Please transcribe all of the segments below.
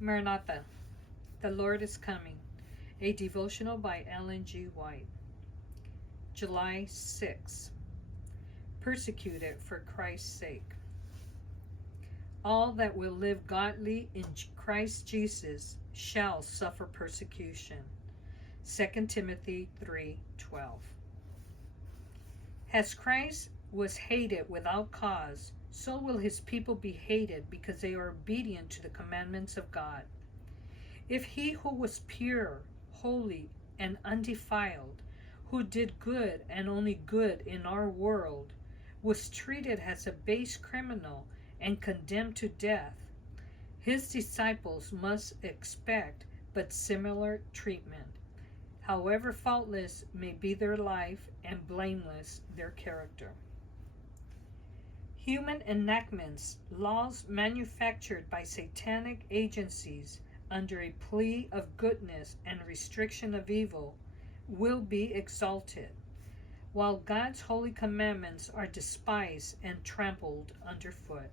Maranatha, the Lord is coming. A devotional by Ellen G. White. July 6. Persecuted for Christ's sake. All that will live godly in Christ Jesus shall suffer persecution. 2 Timothy 3:12. As Christ was hated without cause, so will his people be hated because they are obedient to the commandments of God. If he who was pure, holy, and undefiled, who did good and only good in our world, was treated as a base criminal and condemned to death, his disciples must expect but similar treatment, however faultless may be their life and blameless their character. Human enactments, laws manufactured by satanic agencies under a plea of goodness and restriction of evil, will be exalted, while God's holy commandments are despised and trampled underfoot.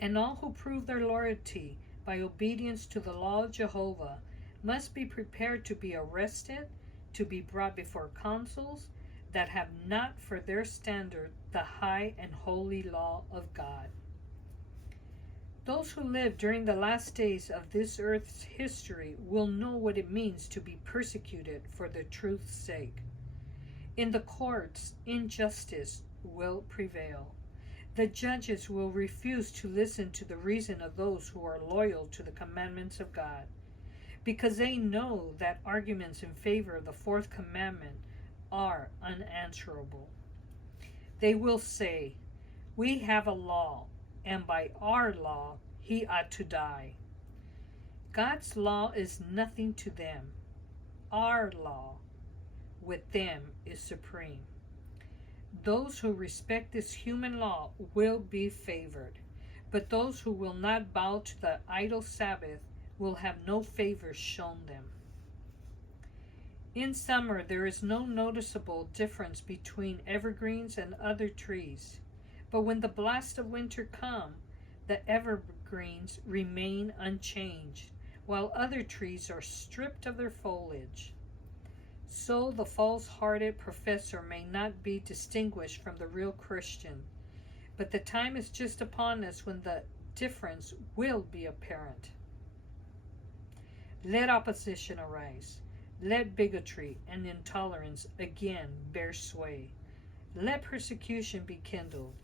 And all who prove their loyalty by obedience to the law of Jehovah must be prepared to be arrested, to be brought before councils that have not for their standard the high and holy law of God. Those who live during the last days of this earth's history will know what it means to be persecuted for the truth's sake. In the courts, injustice will prevail. The judges will refuse to listen to the reason of those who are loyal to the commandments of God, because they know that arguments in favor of the fourth commandment are unanswerable. They will say, "We have a law, and by our law he ought to die." God's law is nothing to them. Our law with them is supreme. Those who respect this human law will be favored, but those who will not bow to the idol Sabbath will have no favor shown them. In summer, there is no noticeable difference between evergreens and other trees, but when the blast of winter comes, the evergreens remain unchanged, while other trees are stripped of their foliage. So the false-hearted professor may not be distinguished from the real Christian, but the time is just upon us when the difference will be apparent. Let opposition arise. Let bigotry and intolerance again bear sway. Let persecution be kindled,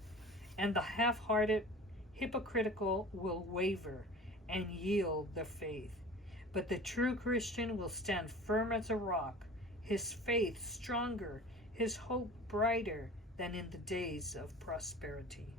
and the half-hearted hypocritical will waver and yield their faith. But the true Christian will stand firm as a rock, his faith stronger, his hope brighter than in the days of prosperity.